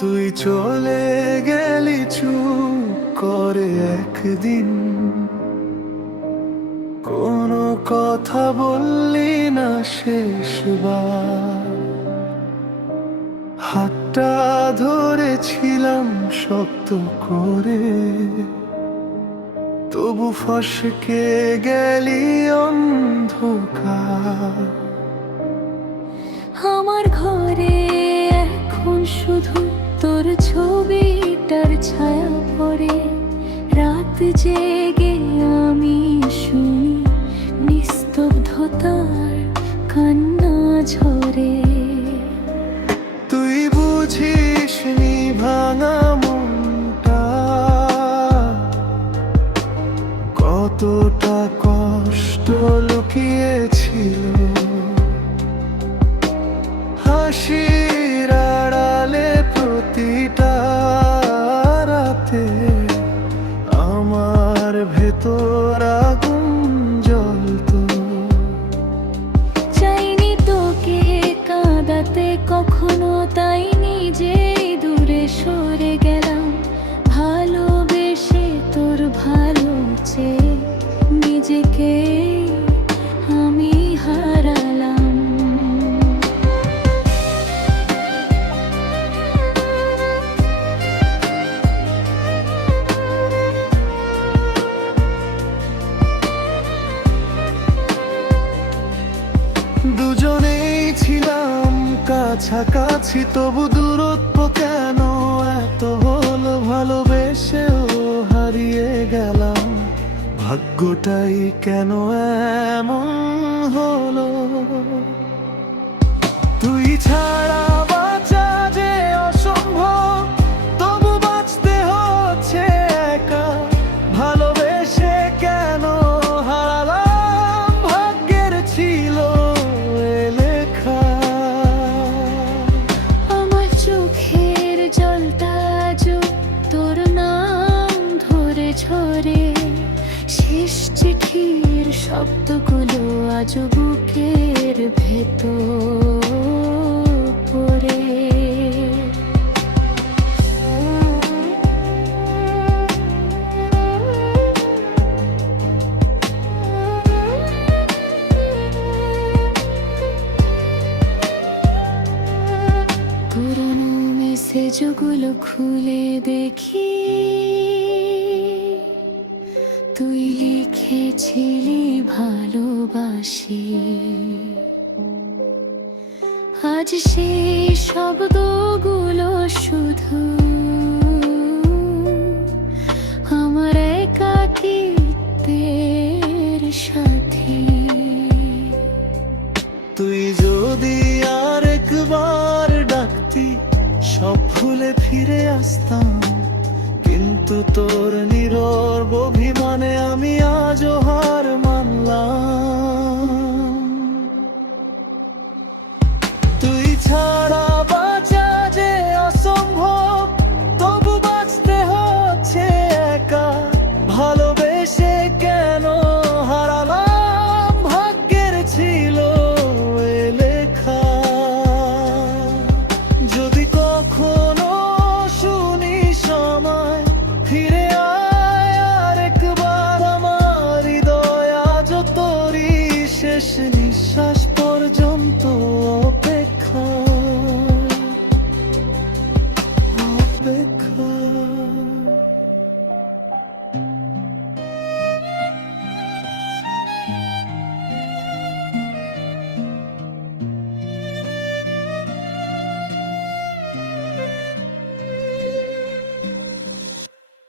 তুই চলে গেলি চুপ করে একদিন, কোনো কথা বললি না শেষবার। হাতটা ধরেছিলাম শক্ত করে, তবু ফসকে গেলি অন্ধকার। আমার ঘরে এখন শুধু তোর ছবিটার ছায়া পড়ে। রাত জেগে আমি শুনি নিস্তব্ধতার কান্না ঝরে। তুই বুঝিস নি ভাঙা মনটা কতটা কষ্ট লুকিয়েছিল। হাসির আড়ালে প্রতিটা রাতে আমার ভেতর আগুন জ্বলতো। চাইনি তোকে কাঁদাতে কখনো, তাই নিজেই দূরে সরে গেলাম। ভালোবেসে তোর ভালো চেয়ে নিজেকে আমি হারালাম। দুজনেই ছিলাম কাছাকাছি, তবু দূরত্ব কেন এত হলো? ভালোবেসেও হারিয়ে গেলাম, ভাগ্যটাই কেন এমন হলো? তুই ছাড়া বাঁচা যে অসম্ভব, তবু বাঁচতে হচ্ছে একা। ভালোবেসে কেন হারালাম, ভাগ্যের ছিল এ লেখা। আমার চোখের জলটা আজও তোর নাম ধরে ঝরে। শেষ চিঠির শব্দগুলো আজও বুকের ভেতর পড়ে। পুরনো মেসেজগুলো খুলে দেখি, তুই লিখেছিলি ভালোবাসি। আজ সেই শব্দগুলো শুধু আমার একাকিত্বের সাথী। তুই যদি আরেকবার ডাকতি, সব ভুলে ফিরে আসতাম। কিন্তু তোর নীরব অভিমানে আমি আজও হার মানলাম। তুই ছাড়া বাঁচা যে অসম্ভব, তবু বাঁচতে হচ্ছে একা। ভালোবেসে কেন হারালাম, ভাগ্যের ছিল এ লেখা। যদি কখনো শুনি সময় ফিরে আয় আরেকবার, আমার হৃদয় আজ তোরই শেষ